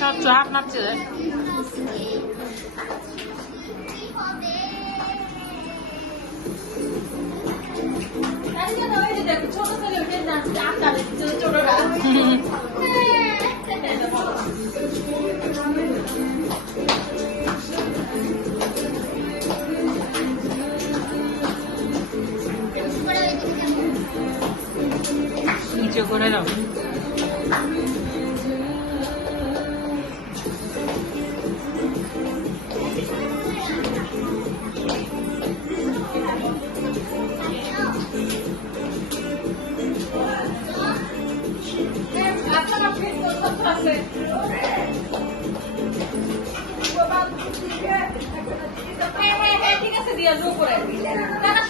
সহ্য আপনার ছেলে ছোট ছোটরা নিচে করে দাও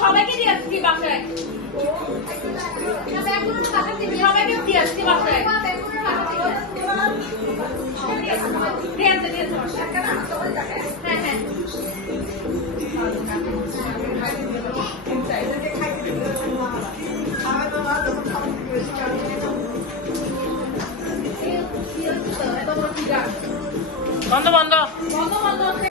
সবাইকে দিয়ে আসছি বাসায় সবাইকে দিয়ে আসছি বাসায়